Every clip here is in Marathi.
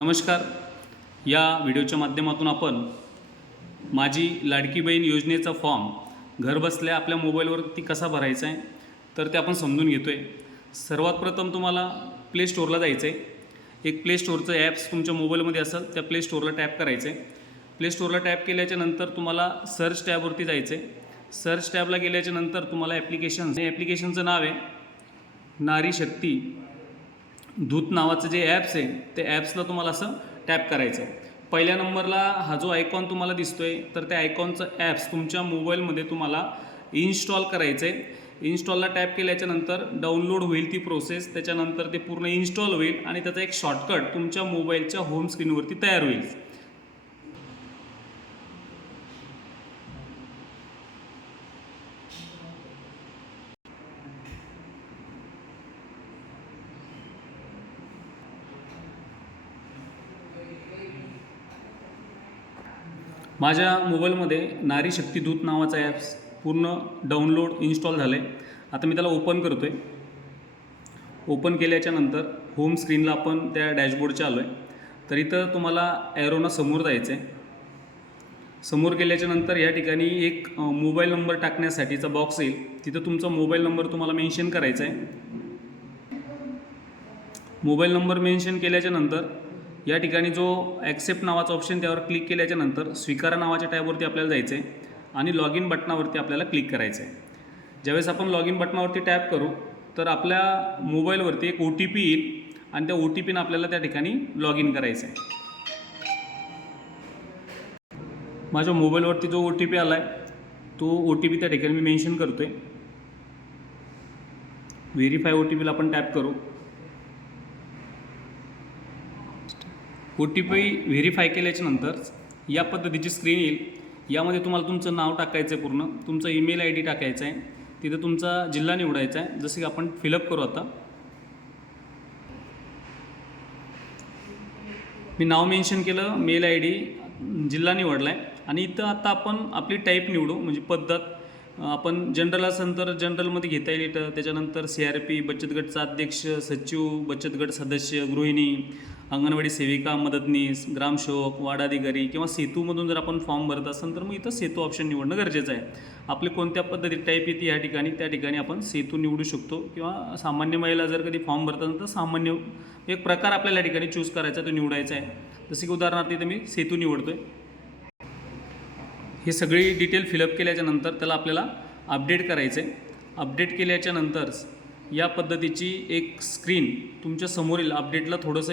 नमस्कार. या व्हिडिओच्या माध्यमातून आपण माझी लाडकी बहीण योजनेचा फॉर्म घरबसल्या आपल्या मोबाईलवरती कसा भरायचा आहे तर ते आपण समजून घेतो आहे सर्वात प्रथम तुम्हाला प्ले स्टोअरला जायचं आहे एक प्ले स्टोअरचं ॲप्स तुमच्या मोबाईलमध्ये असेल त्या प्ले स्टोअरला टॅप करायचं आहे प्ले स्टोअरला टॅप केल्याच्यानंतर तुम्हाला सर्च टॅबवरती जायचं आहे सर्च टॅबला गेल्याच्यानंतर तुम्हाला ॲप्लिकेशन हे ॲप्लिकेशनचं नाव आहे. नारी शक्ती. धूत नावाचं जे ॲप्स आहे ते ॲप्सला तुम्हाला असं टॅप करायचं आहे पहिल्या नंबरला हा जो आयकॉन तुम्हाला दिसतो आहे तर त्या आयकॉनचं ॲप्स तुमच्या मोबाईलमध्ये तुम्हाला इन्स्टॉल करायचं आहे इन्स्टॉलला टॅप केल्याच्यानंतर डाउनलोड होईल ती प्रोसेस त्याच्यानंतर ते पूर्ण इन्स्टॉल होईल आणि त्याचा एक शॉर्टकट तुमच्या मोबाईलच्या होम स्क्रीनवरती तयार होईल. माझ्या मोबाईलमध्ये नारी शक्ती दूत नावाचा ॲप्स पूर्ण डाउनलोड इन्स्टॉल झालं आहे आता मी त्याला ओपन करतो आहे ओपन केल्याच्यानंतर होम स्क्रीनला आपण त्या डॅशबोर्डच्या आलो आहे तर इथं तुम्हाला ॲरोना समोर जायचं आहे समोर गेल्याच्यानंतर या ठिकाणी एक मोबाईल नंबर टाकण्यासाठीचा बॉक्स येईल. तिथं तुमचा मोबाईल नंबर तुम्हाला मेन्शन करायचा आहे मोबाईल नंबर मेन्शन केल्याच्यानंतर या ठिकाणी जो ॲक्सेप्ट नावाचा ऑप्शन त्यावर क्लिक केल्याच्यानंतर स्वीकारा नावाच्या टॅबवरती आपल्याला जायचं आहे आणि लॉग इन बटनावरती आपल्याला क्लिक करायचं आहे ज्यावेळेस आपण लॉग इन बटनावरती टॅप करू तर आपल्या मोबाईलवरती एक ओ टी पी येईल आणि त्या ओ टी पीनं आपल्याला त्या ठिकाणी लॉग इन करायचं आहे माझ्या मोबाईलवरती जो ओ टी पी आला आहे तो ओ टी पी त्या ठिकाणी मी मेन्शन करतो आहे व्हेरीफाय ओ टी पीला आपण टॅप करू. ओ टी पी व्हेरीफाय केल्याच्यानंतर या पद्धतीची स्क्रीन येईल. यामध्ये तुम्हाला तुमचं नाव टाकायचं आहे पूर्ण. तुमचं ईमेल आय डी टाकायचं आहे. तिथं तुमचा जिल्हा निवडायचा आहे. जसं की आपण फिलअप करू आता. मी नाव मेन्शन केलं मेल आय डी जिल्हा निवडला आहे आणि इथं आता आपण आपली टाईप निवडू म्हणजे पद्धत. आपण जनरल असेल तर जनरलमध्ये घेता येईल इथं. त्याच्यानंतर सी आर पी बचत गटचा अध्यक्ष सचिव बचत गट सदस्य गृहिणी अंगणवाडी सेविका मदतनीस ग्रामसेवक वाडाधिकारी किंवा सेतूमधून जर आपण फॉर्म भरत असाल तर मग इथं सेतू ऑप्शन निवडणं गरजेचं आहे. आपले कोणत्या पद्धतीत टाईप येते या ठिकाणी त्या ठिकाणी आपण सेतू निवडू शकतो किंवा सामान्य महिला जर कधी फॉर्म भरत असेल तर सामान्य एक प्रकार आपल्याला या ठिकाणी चूज करायचा तो निवडायचा आहे. जसं की उदाहरणार्थ इथं मी सेतू निवडतो आहे हे सगळी डिटेल फिलअप केल्याच्यानंतर त्याला आपल्याला अपडेट करायचं आहे अपडेट केल्याच्यानंतर या पद्धतीची एक स्क्रीन तुमच्या समोरील अपडेटला थोडंसं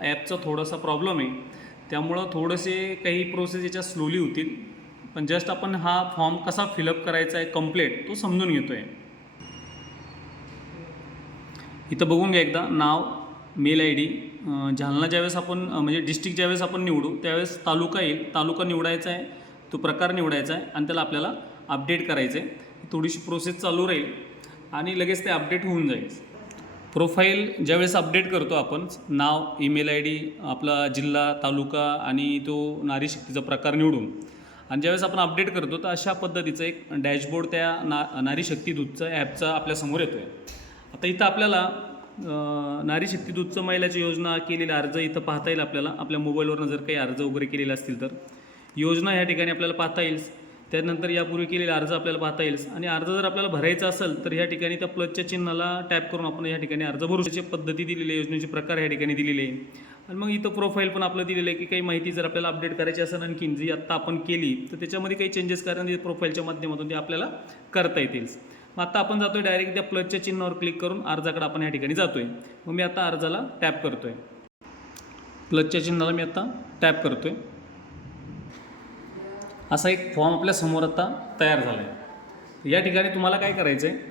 ॲपचा थोडासा प्रॉब्लेम आहे. त्यामुळं थोडेसे काही प्रोसेस याच्या स्लोली होतील. पण जस्ट आपण हा फॉर्म कसा फिलअप करायचा आहे कम्प्लेट तो समजून घेतो आहे इथं बघून घ्या एकदा नाव मेल आय डी जालना ज्यावेळेस आपण म्हणजे डिस्ट्रिक्ट ज्यावेळेस आपण निवडू त्यावेळेस तालुका येईल. तालुका निवडायचा आहे तो प्रकार निवडायचा आहे आणि त्याला आपल्याला अपडेट करायचं आहे. थोडीशी प्रोसेस चालू राहील. आणि लगेच ते अपडेट होऊन जाईल. प्रोफाईल ज्यावेळेस अपडेट करतो आपण नाव ईमेल आय डी आपला जिल्हा तालुका आणि तो नारी शक्तीचा प्रकार निवडून. आणि ज्यावेळेस आपण अपडेट करतो तर अशा पद्धतीचं एक डॅशबोर्ड त्या ना नारी शक्ती दूतचा ॲपचा आपल्यासमोर येतो आहे आता इथं आपल्याला नारी शक्ती दूतचं महिलाची योजना केलेला अर्ज इथं पाहता येईल आपल्याला. आपल्या मोबाईलवरनं जर काही अर्ज वगैरे केलेले असतील तर. योजना ह्या ठिकाणी आपल्याला पाहता येईल. त्यानंतर यापूर्वी केलेला अर्ज आपल्याला पाहता येईल. आणि अर्ज जर आपल्याला भरायचा असेल तर ह्या ठिकाणी त्या प्लसच्या चिन्हाला टॅप करून आपण या ठिकाणी अर्ज भरू शकतो. पद्धती दिलेली आहे योजनेचे प्रकार या ठिकाणी दिलेले. आहे आणि मग इथं प्रोफाईल पण आपलं दिलेलं आहे की काही माहिती जर आपल्याला अपडेट करायची असेल आणखीन जी आत्ता आपण केली तर त्याच्यामध्ये काही चेंजेस कारण प्रोफाईलच्या माध्यमातून ते आपल्याला करता येतील. मग आता आपण जातोय डायरेक्ट त्या प्लसच्या चिन्हावर क्लिक करून अर्जाकडे आपण या ठिकाणी जातो आहे मग मी आता अर्जाला टॅप करतो आहे प्लसच्या चिन्हाला मी आता टॅप करतो आहे असा एक फॉर्म आपल्यासमोर आता तयार झाला आहे या ठिकाणी तुम्हाला काय करायचं आहे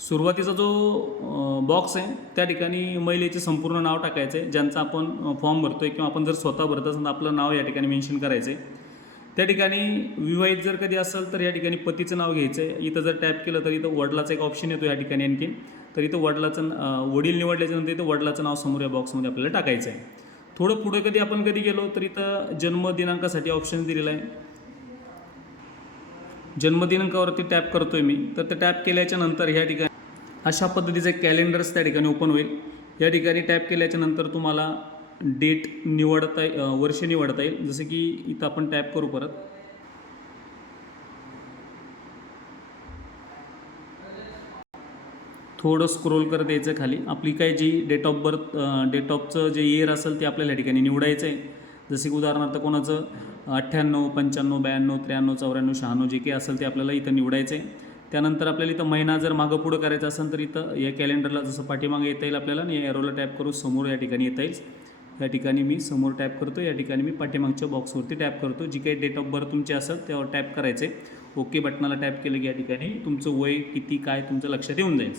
सुरुवातीचा जो बॉक्स आहे त्या ठिकाणी महिलेचे संपूर्ण नाव टाकायचं आहे ज्यांचा आपण फॉर्म भरतो आहे किंवा आपण जर स्वतः भरत असेल तर आपलं नाव या ठिकाणी मेन्शन करायचं आहे त्या ठिकाणी विवाहित जर कधी असेल तर या ठिकाणी पतीचं नाव घ्यायचं आहे इथं जर टॅप केलं तर इथं वडिलाचा एक ऑप्शन येतो या ठिकाणी आणखी. तर इथं वडिलाचं वडील निवडल्याच्यानंतर इथं वडिलाचं नाव समोर या बॉक्समध्ये आपल्याला टाकायचं आहे थोडं पुढे कधी आपण कधी गेलो तर इथं जन्मदिनांकासाठी ऑप्शन दिलेला आहे. जन्मदिनांकावरती टॅप करतोय मी. तर ते टॅप केल्याच्यानंतर ह्या ठिकाणी अशा पद्धतीचं एक कॅलेंडर्स त्या ठिकाणी ओपन होईल. या ठिकाणी टॅप केल्याच्यानंतर तुम्हाला डेट निवडता ये- वर्ष निवडता येईल. जसं की इथं आपण टॅप करू परत. थोडं स्क्रोल करत द्यायचं खाली. आपली काय जी डेट ऑफ बर्थ डेट ऑफचं जे इयर असेल ते आपल्याला या ठिकाणी निवडायचं आहे जसे की उदाहरणार्थ कोणाचं अठ्ठ्याण्णव पंच्याण्णव ब्याण्णव त्र्याण्णव चौऱ्याण्णव शहाण्णव जे काही असेल ते आपल्याला इथं निवडायचं. आहे त्यानंतर आपल्याला इथं महिना जर मागं पुढं करायचं असेल तर इथं या कॅलेंडरला जसं पाठीमागे येता येईल आपल्याला आणि या एरोला टॅप करू समोर या ठिकाणी येता येईल. या ठिकाणी मी समोर टॅप करतो या ठिकाणी मी पाठीमागच्या बॉक्सवरती टॅप करतो जी काही डेट ऑफ बर्थ तुमची असेल त्यावर टॅप करायचे. ओके बटनाला टॅप केलं की या ठिकाणी तुमचं वय किती काय तुमचं लक्षात येऊन जाईल.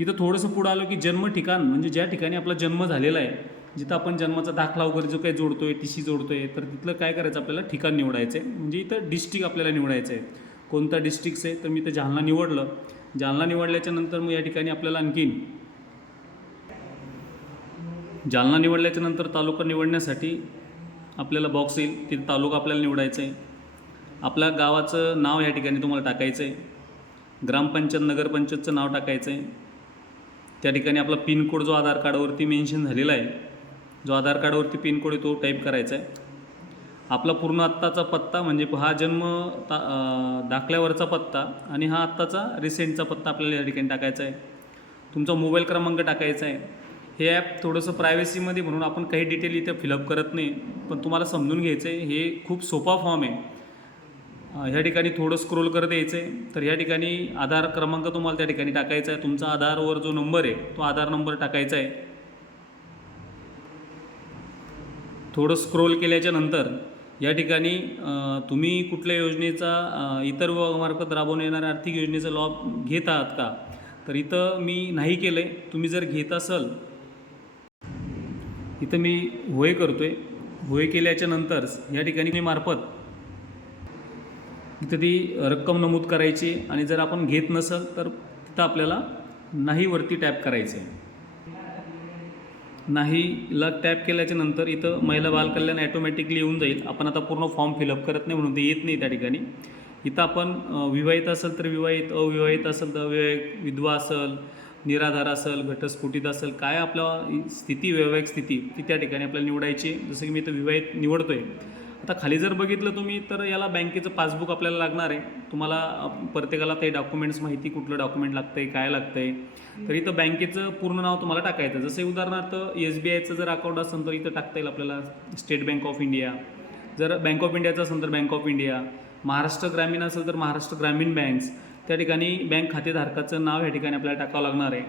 इथं थोडंसं पुढं आलो की जन्म ठिकाण म्हणजे ज्या ठिकाणी आपला जन्म झालेला आहे जिथं आपण जन्माचा दाखला वगैरे जो काही जोडतोय टी सी जोडतोय तर तिथलं काय करायचं आपल्याला? ठिकाण निवडायचं आहे म्हणजे इथं डिस्ट्रिक्ट आपल्याला निवडायचं आहे कोणता डिस्ट्रिक्ट आहे? तर मी इथं जालना निवडलं. जालना निवडल्याच्या नंतर मग या ठिकाणी आपल्याला आणखीन जालना निवडल्याच्या नंतर तालुका निवडण्यासाठी आपल्याला बॉक्स येईल. तिथे तालुका आपल्याला निवडायचं आहे आपल्या गावाचं नाव या ठिकाणी तुम्हाला टाकायचं आहे ग्रामपंचायत नगरपंचायतचं नाव टाकायचं आहे त्या ठिकाणी आपला पिनकोड जो आधार कार्डवरती मेन्शन झालेला आहे. जो आधार कार्डवरती पिनकोड आहे तो टाईप करायचा आहे. आपला पूर्ण आत्ताचा पत्ता म्हणजे हा जन्म ता दाखल्यावरचा पत्ता आणि हा आत्ताचा रिसेंटचा पत्ता आपल्याला या ठिकाणी टाकायचा आहे. तुमचा मोबाईल क्रमांक टाकायचा आहे. हे ॲप थोडंसं प्रायव्हसीमध्ये म्हणून आपण काही डिटेल इथे फिलअप करत नाही पण तुम्हाला समजून घ्यायचं आहे. हे खूप सोपा फॉर्म आहे. ह्या ठिकाणी थोडं स्क्रोल करत यायचं आहे. तर ह्या ठिकाणी आधार क्रमांक तुम्हाला त्या ठिकाणी टाकायचा आहे. तुमचा आधारवर जो नंबर आहे तो आधार नंबर टाकायचा आहे. थोडं स्क्रोल केल्याच्यानंतर या ठिकाणी तुम्ही कुठल्या योजनेचा इतर विभागामार्फत राबवण्यात येणाऱ्या आर्थिक योजनेचा लॉब घेत आहात का? तर इथं मी नाही केलं आहे तुम्ही जर घेत असाल इथं मी होय करतो आहे होय केल्याच्यानंतर या ठिकाणी मी मार्फत इथं ती रक्कम नमूद करायची आणि जर आपण घेत नसेल तर तिथं आपल्याला नाही वरती टॅप करायचं आहे नाहीला टॅप केल्याच्यानंतर इथं महिला बालकल्याण ॲटोमॅटिकली येऊन जाईल. आपण आता पूर्ण फॉर्म फिलअप करत नाही म्हणून ते येत नाही त्या ठिकाणी. इथं आपण विवाहित असेल तर विवाहित अविवाहित असेल तर अविवाहित विधवा असेल निराधार असेल घटस्फुटीत असेल काय आपल्या स्थिती वैवाहिक स्थिती ती त्या ठिकाणी आपल्याला निवडायची जसं की मी इथं विवाहित निवडतो आहे आता खाली जर बघितलं तुम्ही तर याला बँकेचं पासबुक आपल्याला लागणार आहे. तुम्हाला प्रत्येकाला ते डॉक्युमेंट्स माहिती कुठलं डॉक्युमेंट लागतं आहे काय लागतं आहे तर इथं बँकेचं पूर्ण नाव तुम्हाला टाकायचं जसं उदाहरणार्थ एस बी आयचं जर अकाउंट असेल तर इथं टाकता येईल आपल्याला स्टेट बँक ऑफ इंडिया जर बँक ऑफ इंडियाचं असेल तर बँक ऑफ इंडिया महाराष्ट्र ग्रामीण असेल तर महाराष्ट्र ग्रामीण बँक्स त्या ठिकाणी बँक खातेधारकाचं नाव या ठिकाणी आपल्याला टाकावं लागणार आहे.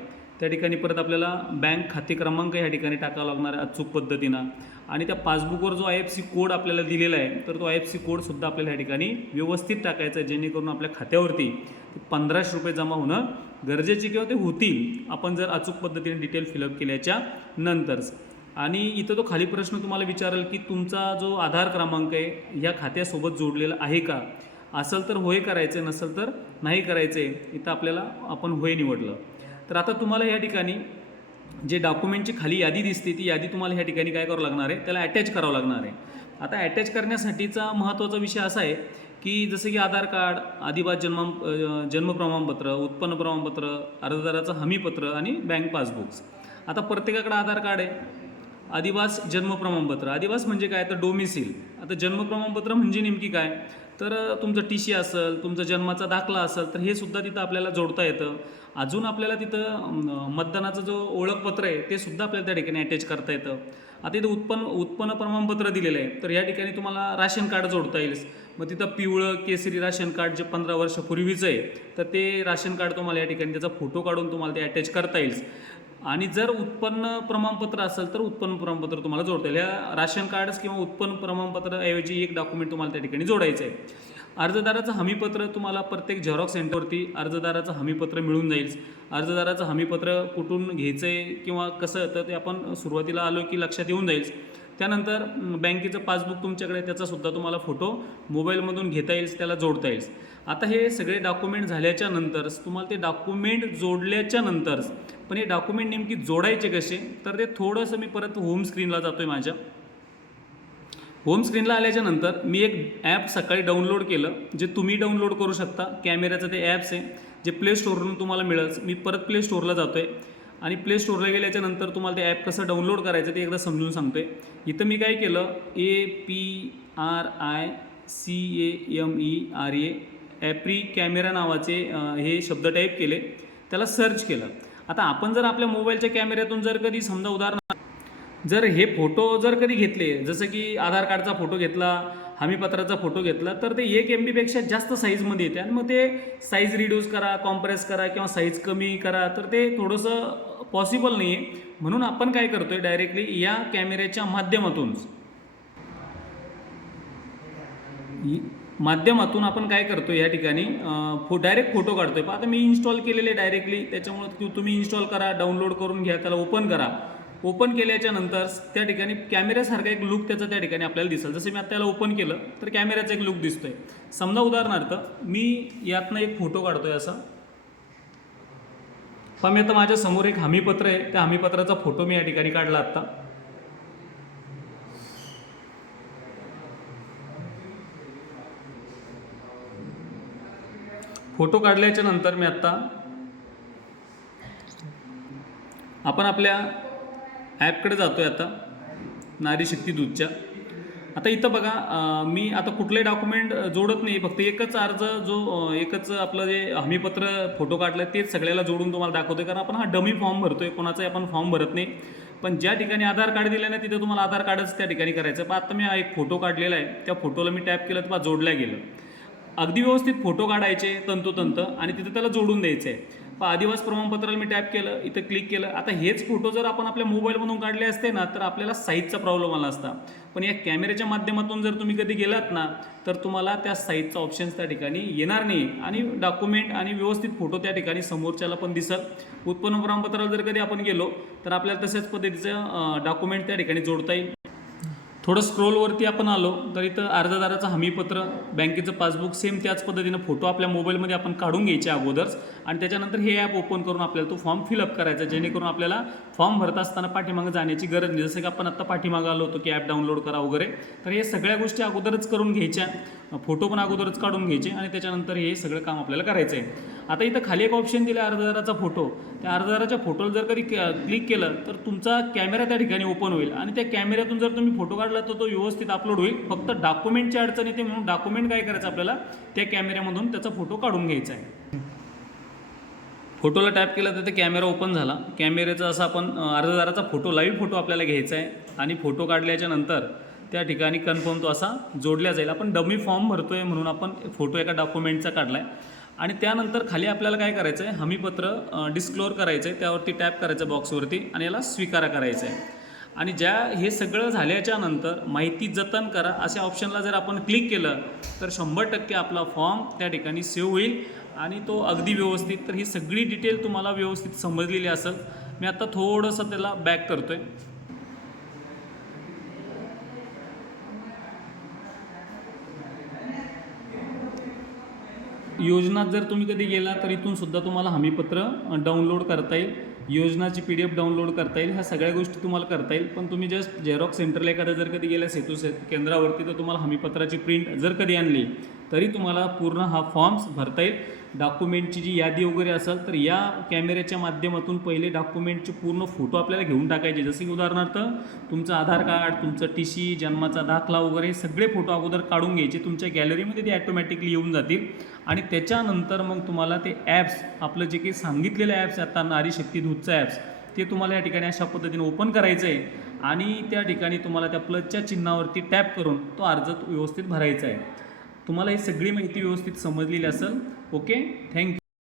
त्या ठिकाणी परत आपल्याला बँक खाते क्रमांक या ठिकाणी टाकावा लागणार आहे अचूक पद्धतीनं. आणि त्या पासबुकवर जो आय एफ सी कोड आपल्याला दिलेला आहे तर तो आय एफ सी कोडसुद्धा आपल्याला या ठिकाणी व्यवस्थित टाकायचा आहे जेणेकरून आपल्या खात्यावरती पंधराशे रुपये जमा होणं गरजेचे किंवा ते होतील आपण जर अचूक पद्धतीने डिटेल फिलअप केल्याच्या नंतरच. आणि इथं तो खाली प्रश्न तुम्हाला विचारेल की तुमचा जो आधार क्रमांक आहे ह्या खात्यासोबत जोडलेला आहे का? असेल तर होय करायचं नसेल तर नाही करायचं आहे इथं आपल्याला आपण होय निवडलं. तर आता तुम्हाला या ठिकाणी जे डॉक्युमेंटची खाली यादी दिसते ती यादी तुम्हाला ह्या ठिकाणी काय करावं लागणार आहे? त्याला अटॅच करावं लागणार आहे. आता अटॅच करण्यासाठीचा महत्त्वाचा विषय असा आहे की जसं की आधार कार्ड आदिवास जन्म जन्म प्रमाणपत्र उत्पन्न प्रमाणपत्र अर्जदाराचं हमीपत्र आणि बँक पासबुक्स आता प्रत्येकाकडे आधार कार्ड आहे. आदिवास जन्म प्रमाणपत्र. आदिवास म्हणजे काय? तर डोमिसिल आता जन्म प्रमाणपत्र म्हणजे नेमकी काय? तर तुमचं टी सी असेल तुमचा जन्माचा दाखला असेल तर हे सुद्धा तिथं आपल्याला जोडता येतं. अजून आपल्याला तिथं मतदानाचं जो ओळखपत्र आहे ते सुद्धा आपल्याला त्या ठिकाणी अटॅच करता येतं. आता इथं उत्पन्न उत्पन्न प्रमाणपत्र दिलेलं आहे. तर या ठिकाणी तुम्हाला राशन कार्ड जोडता येईल. मग तिथं पिवळं केसरी राशन कार्ड जे पंधरा वर्षापूर्वीचं आहे तर ते राशन कार्ड तुम्हाला या ठिकाणी त्याचा फोटो काढून तुम्हाला ते अटॅच करता येईल. आणि जर उत्पन्न प्रमाणपत्र असेल तर उत्पन्न प्रमाणपत्र तुम्हाला जोडता येईल. या राशन कार्ड्स किंवा उत्पन्न प्रमाणपत्राऐवजी एक डॉक्युमेंट तुम्हाला त्या ठिकाणी जोडायचं आहे अर्जदाराचं हमीपत्र तुम्हाला प्रत्येक झेरॉक्स सेंटरवरती अर्जदाराचं हमीपत्र मिळून जाईल. अर्जदाराचं हमीपत्र कुठून घ्यायचं आहे किंवा कसं तर ते आपण सुरुवातीला आलो की लक्षात येऊन जाईल. त्यानंतर बँकेचं पासबुक तुमच्याकडे त्याचासुद्धा तुम्हाला फोटो मोबाईलमधून घेता येईल त्याला जोडता येईल. आता हे सगळे डॉक्युमेंट झाल्याच्या नंतरच तुम्हाला ते डॉक्युमेंट जोडल्याच्या नंतरच पण हे डॉक्युमेंट नेमकी जोडायचे कसे? तर ते थोडंसं मी परत होम स्क्रीनला जातो आहे माझ्या. होम स्क्रीनला आल्याच्यानंतर मी एक ॲप सकाळी डाउनलोड केलं जे तुम्ही डाउनलोड करू शकता. कॅमेऱ्याचं ते ॲप्स आहे जे प्ले स्टोरवरून तुम्हाला मिळेल. मी परत प्ले स्टोअरला जातो आहे आणि प्ले स्टोअरला गेल्याच्यानंतर तुम्हाला ते ॲप कसं डाउनलोड करायचं ते एकदा समजून सांगतो आहे इथं मी काय केलं? A P R I C A M E R A ॲप्री camera नावाचे हे शब्द टाईप केले. त्याला सर्च केलं. आता आपण जर आपल्या मोबाईलच्या कॅमेऱ्यातून जर कधी समजा उदाहरण जर हे फोटो जर कधी घेतले जसं की आधार कार्डचा फोटो घेतला हमीपत्राचा फोटो घेतला तर ते एक एम बीपेक्षा जास्त साईजमध्ये येते. आणि मग ते साईज रिड्यूस करा कॉम्प्रेस करा किंवा साईज कमी करा तर ते थोडंसं पॉसिबल नाही आहे म्हणून आपण काय करतोय डायरेक्टली या कॅमेऱ्याच्या माध्यमातून. माध्यमातून आपण काय करतो या ठिकाणी फो डायरेक्ट फोटो काढतो आहे आता मी इन्स्टॉल केलेले डायरेक्टली त्याच्यामुळे तुम्ही इन्स्टॉल करा डाउनलोड करून घ्या त्याला ओपन करा. ओपन केल्याच्यानंतर त्या ठिकाणी कॅमेऱ्यासारखा एक लुक त्याचा त्या ठिकाणी आपल्याला दिसेल. जसं मी आता त्याला ओपन केलं तर कॅमेऱ्याचा एक लुक दिसतोय. समजा उदाहरणार्थ मी यातनं एक फोटो काढतोय असा. पण मी आता माझ्यासमोर एक हमीपत्र आहे. त्या हमीपत्राचा फोटो मी या ठिकाणी काढला आत्ता. फोटो काढल्याच्या नंतर मी आत्ता आपण आपल्या ॲपकडे जातो आहे आता नारी शक्ती दूधच्या आता इथं बघा मी आता कुठलेही डॉक्युमेंट जोडत नाही फक्त एकच अर्ज जो एकच आपलं जे हमीपत्र फोटो काढलं तेच सगळ्याला जोडून तुम्हाला दाखवतोय कारण आपण हा डमी फॉर्म भरतोय कोणाचाही आपण फॉर्म भरत नाही. पण ज्या ठिकाणी आधार कार्ड दिलं ना तिथं तुम्हाला आधार कार्डच त्या ठिकाणी करायचं पण आता मी हा एक फोटो काढलेला आहे त्या फोटोला मी टॅप केलं तर बा जोडल्या गेलं. अगदी व्यवस्थित फोटो काढायचे तंतोतंत आणि तिथं त्याला जोडून द्यायचं. आहे पण आदिवास प्रमाणपत्राला मी टॅप केलं इथं क्लिक केलं. आता हेच फोटो जर आपण आपल्या मोबाईलमधून काढले असते ना तर आपल्याला साईजचा प्रॉब्लेम आला असता. पण या कॅमेऱ्याच्या माध्यमातून जर तुम्ही कधी गेलात ना तर तुम्हाला त्या साईजचा ऑप्शन्स त्या ठिकाणी येणार नाही. आणि डॉक्युमेंट आणि व्यवस्थित फोटो त्या ठिकाणी समोरच्याला पण दिसत उत्पन्न प्रमाणपत्राला जर कधी आपण गेलो तर आपल्याला तशाच पद्धतीचं डॉक्युमेंट त्या ठिकाणी जोडता येईल. थोडं स्क्रोलवरती आपण आलो तर इथं अर्जदाराचं हमीपत्र बँकेचं पासबुक सेम त्याच पद्धतीनं फोटो आपल्या मोबाईलमध्ये आपण काढून घ्यायचे अगोदरच. आणि त्याच्यानंतर हे ॲप ओपन करून आपल्याला तो फॉर्म फिलअप करायचा जेणेकरून आपल्याला फॉर्म भरत असताना पाठीमागं जाण्याची गरज नाही. जसं की आपण आत्ता पाठीमागं आलो होतो की ॲप डाउनलोड करा वगैरे तर हे सगळ्या गोष्टी अगोदरच करून घ्यायच्या. फोटो पण अगोदरच काढून घ्यायचे आणि त्याच्यानंतर हे सगळं काम आपल्याला करायचं आहे आता इथं खाली एक ऑप्शन दिला अर्जदाराचा फोटो त्या अर्जदाराच्या फोटोला जर कधी क्लिक केलं तर तुमचा कॅमेरा त्या ठिकाणी ओपन होईल. आणि त्या कॅमेऱ्यातून जर तुम्ही फोटो काढला तर तो व्यवस्थित अपलोड होईल. फक्त डॉक्युमेंटची अडचण येते म्हणून डॉक्युमेंट काय करायचं आपल्याला? त्या कॅमेऱ्यामधून त्याचा फोटो काढून घ्यायचा आहे. फोटोला टॅप केलं तर ते कॅमेरा ओपन झाला. कॅमेऱ्याचा असा आपण अर्जदाराचा फोटो लाईव्ह फोटो आपल्याला घ्यायचा आहे. आणि फोटो काढल्याच्या नंतर त्या ठिकाणी कन्फर्म तो असा जोडला जाईल. आपण डमी फॉर्म भरतोय म्हणून आपण फोटो एका डॉक्युमेंटचा काढला आहे आणि त्यानंतर खाली आपल्याला काय करायचं आहे हमीपत्र डिस्क्लोअर करायचं आहे त्यावरती टॅप करायचं बॉक्सवरती आणि याला स्वीकारा करायचं आहे आणि ज्या हे सगळं झाल्याच्यानंतर माहिती जतन करा. अशा ऑप्शनला जर आपण क्लिक केलं तर शंभर टक्के आपला फॉर्म त्या ठिकाणी सेव्ह होईल आणि तो अगदी व्यवस्थित. तर ही सगळी डिटेल तुम्हाला व्यवस्थित समजलेली असेल. मी आता थोडंसं त्याला बॅक करतो आहे योजनात जर तुम्ही कधी गेला तर इथून सुद्धा तुम्हाला हमीपत्र डाउनलोड करता येईल. योजनाची पी डी एफ डाउनलोड करता येईल. ह्या सगळ्या गोष्टी तुम्हाला करता येईल. पण तुम्ही जस्ट झेरॉक्स सेंटरला एखाद्या जर कधी गेल्या सेतू से केंद्रावरती तर तुम्हाला हमीपत्राची प्रिंट जर कधी आणली तरी तुम्हाला पूर्ण हा फॉर्म्स भरता येईल. डॉक्युमेंटची जी यादी वगैरे असेल तर या कॅमेऱ्याच्या माध्यमातून पहिले डॉक्युमेंटचे पूर्ण फोटो आपल्याला घेऊन टाकायचे. जसे की उदाहरणार्थ तुमचं आधार कार्ड तुमचं टी सी जन्माचा दाखला वगैरे हे सगळे फोटो अगोदर काढून घ्यायचे. तुमच्या गॅलरीमध्ये ते ॲटोमॅटिकली येऊन जातील. आणि त्याच्यानंतर मग तुम्हाला ते ॲप्स आपलं जे काही सांगितलेलं ॲप्स आता नारी शक्ती ॲप्स ते तुम्हाला या ठिकाणी अशा पद्धतीने ओपन करायचं आहे आणि त्या ठिकाणी तुम्हाला त्या प्लसच्या चिन्हावरती टॅप करून तो अर्ज व्यवस्थित भरायचा आहे. तुम्हाला ही सगळी माहिती व्यवस्थित समजलेली असेल ओके? थँक्यू